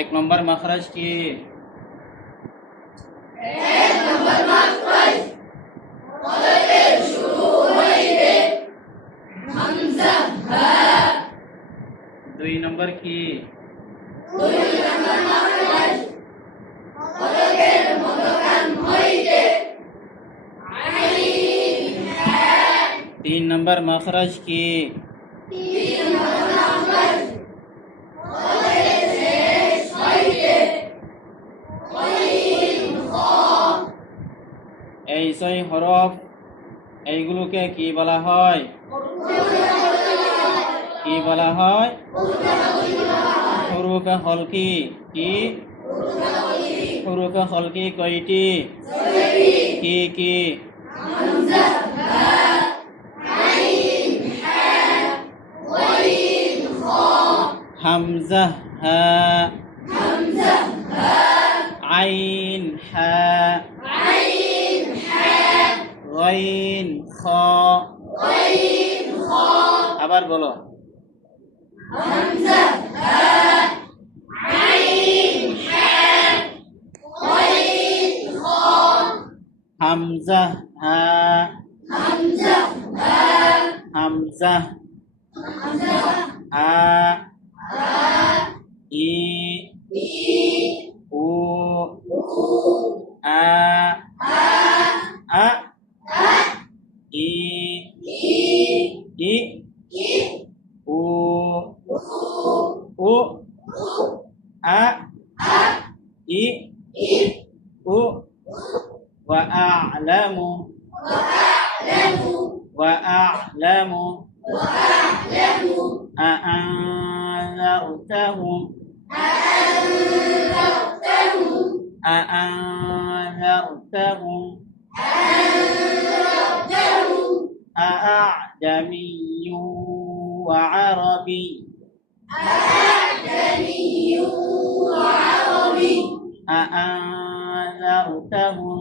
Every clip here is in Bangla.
এক নম্বর মাখরাজ কি? দুই নম্বর কি? তিন নম্বর মাখরাজ কি? এই ছয় হরফ এইগুলোকে কি বলা হয়? কি বলা হয়? হুরুফে হলকি। কি হুরুফে হলকি কয়টি? কি কি? হামজা হা, আইন হা, গাইন খ। আবার বলো। হামজা হা, হামজা আ, ই, উ, আ, ই, উ, আ, ই, উ। ওয়া আ'লামু, ওয়া আ'লামু, আ'আনযারতাহুম, আ'আনযারতাহুম, আ'আ'জামিয়্যু ওয়া আরাবি, আ'আনযারতাহুম।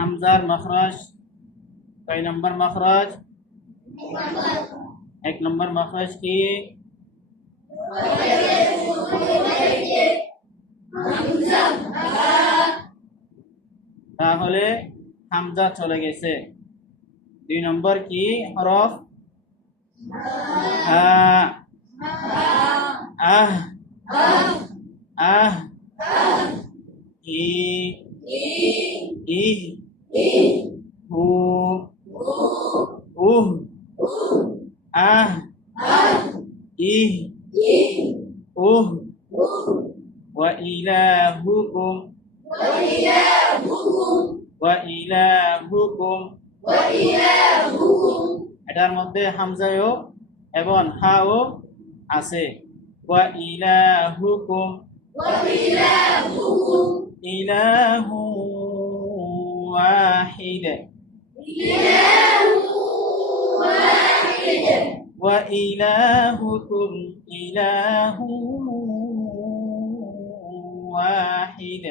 হামজার মাখরাজ কয় নম্বর মাখরাজ? এক নম্বর মাখরাজ কি? তাহলে হামজা চলে গেছে। দুই নম্বর কি হরফ? হা, আহ, আহ, ই, ইহ, হু, উহ, আহ, ইহ, উহ। ওয়া ইলাহুকুম, ওয়া ইলাহুকুম। এটার মধ্যে হামজাও এবং হাও আছে। ওয়া ইলাহুকুম, ইলাহু ওয়াহিদ, ওয়া ইলাহুকুম ইলাহু ওয়াহিদ।